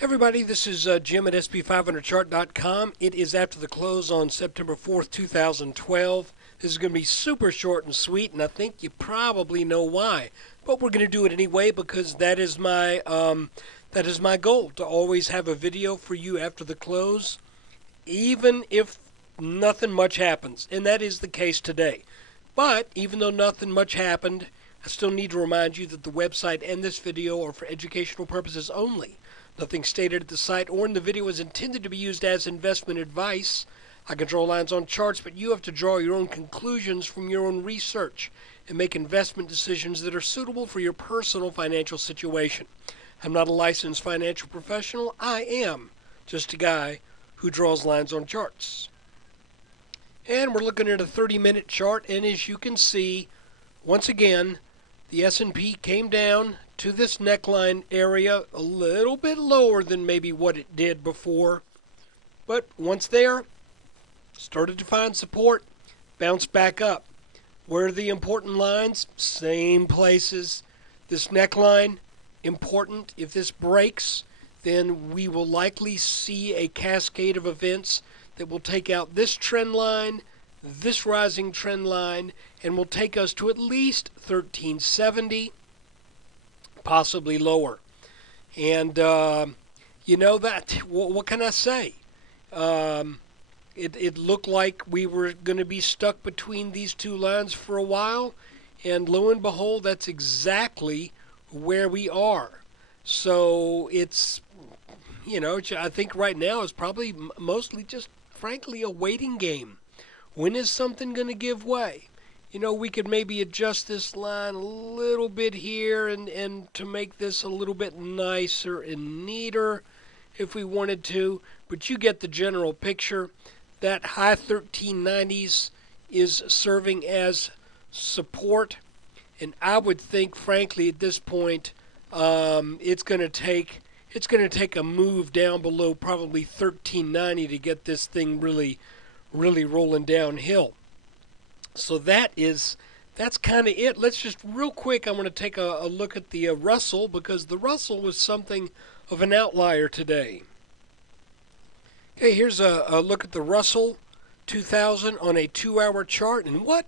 Everybody, this is Jim at SP500chart.com. It is after the close on September 4th, 2012. This is going to be super short and sweet, and I think you probably know why. But we're going to do it anyway because that is my goal, to always have a video for you after the close, even if nothing much happens. And that is the case today. But even though nothing much happened, I still need to remind you that the website and this video are for educational purposes only. Nothing stated at the site or in the video is intended to be used as investment advice. I can draw lines on charts, but you have to draw your own conclusions from your own research and make investment decisions that are suitable for your personal financial situation. I'm not a licensed financial professional. I am just a guy who draws lines on charts. And we're looking at a 30-minute chart, and as you can see, once again, the S&P came down to this neckline area a little bit lower than maybe what it did before. But once there, started to find support, bounced back up. Where are the important lines? Same places. This neckline, important. If this breaks, then we will likely see a cascade of events that will take out this trend line, this rising trend line, and will take us to at least 1370, possibly lower. And, what can I say? It looked like we were going to be stuck between these two lines for a while, and lo and behold, that's exactly where we are. So it's, I think right now is probably mostly just, frankly, a waiting game. When is something going to give way? We could maybe adjust this line a little bit here and to make this a little bit nicer and neater if we wanted to. But you get the general picture. That high 1390s is serving as support. And I would think, frankly, at this point, it's going to take a move down below probably 1390 to get this thing really rolling downhill. So that's kind of it. Let's just real quick, I'm going to take a look at the Russell, because the Russell was something of an outlier today. Okay, here's a look at the Russell 2000 on a 2-hour chart, and what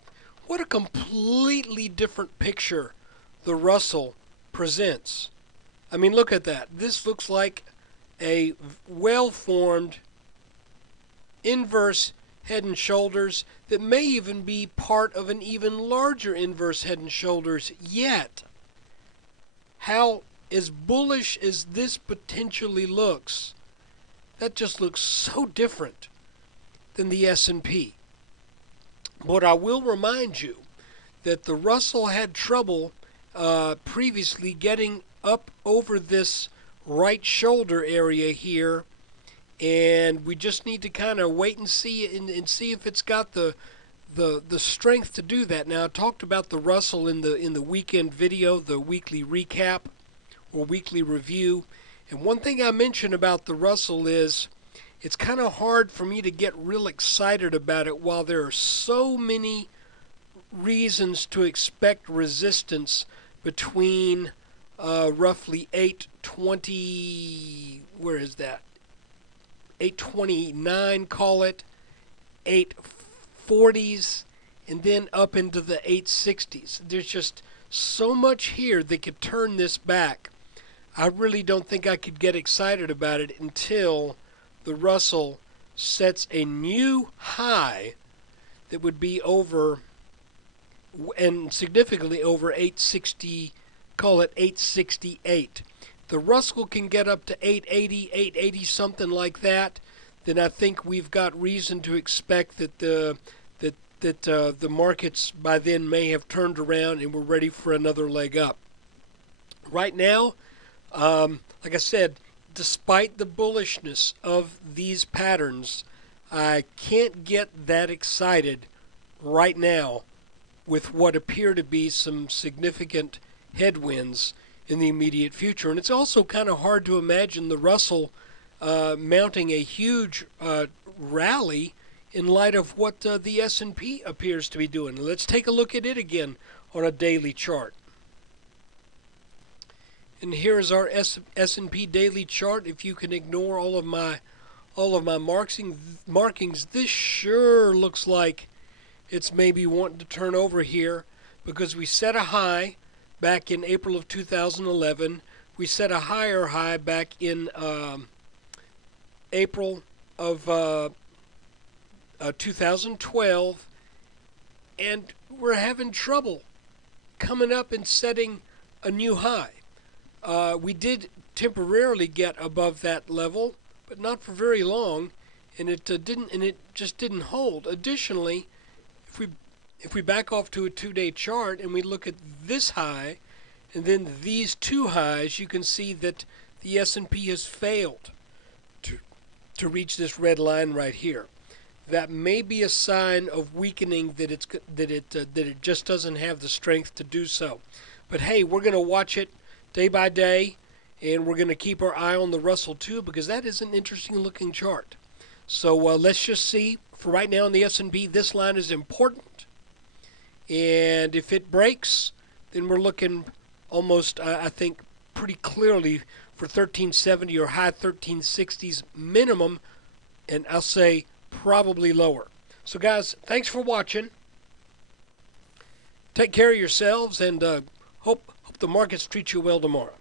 a completely different picture the Russell presents. I mean, look at that. This looks like a well-formed inverse head and shoulders that may even be part of an even larger inverse head and shoulders yet. How as bullish as this potentially looks, that just looks so different than the S&P. But I will remind you that the Russell had trouble previously getting up over this right shoulder area here, and we just need to kind of wait and see see if it's got the strength to do that. Now, I talked about the Russell in the weekend video, the weekly recap or weekly review, and one thing I mentioned about the Russell is it's kind of hard for me to get real excited about it while there are so many reasons to expect resistance between roughly 820, where is that? 829, call it, 840s, and then up into the 860s. There's just so much here that could turn this back. I really don't think I could get excited about it until the Russell sets a new high that would be over, and significantly over 860, call it 868. The Russell can get up to 880, something like that, then I think we've got reason to expect that the markets by then may have turned around and we're ready for another leg up. Right now, like I said, despite the bullishness of these patterns, I can't get that excited right now with what appear to be some significant headwinds in the immediate future. And it's also kind of hard to imagine the Russell mounting a huge rally in light of what the S&P appears to be doing. Let's take a look at it again on a daily chart. And here is our S&P daily chart. If you can ignore all of my markings, this sure looks like it's maybe wanting to turn over here, because we set a high back in April of 2011. We set a higher high back in April of 2012, and we're having trouble coming up and setting a new high. We did temporarily get above that level, but not for very long, and it just didn't hold. Additionally, if we back off to a 2-day chart and we look at this high and then these two highs, you can see that the S&P has failed to reach this red line right here. That may be a sign of weakening, that it just doesn't have the strength to do so. But hey, we're going to watch it day by day, and we're going to keep our eye on the Russell too, because that is an interesting looking chart. So let's just see. For right now in the S&P, this line is important, and if it breaks, then we're looking almost, I think, pretty clearly for 1370 or high 1360s minimum, and I'll say probably lower. So guys, thanks for watching. Take care of yourselves, and hope the markets treat you well tomorrow.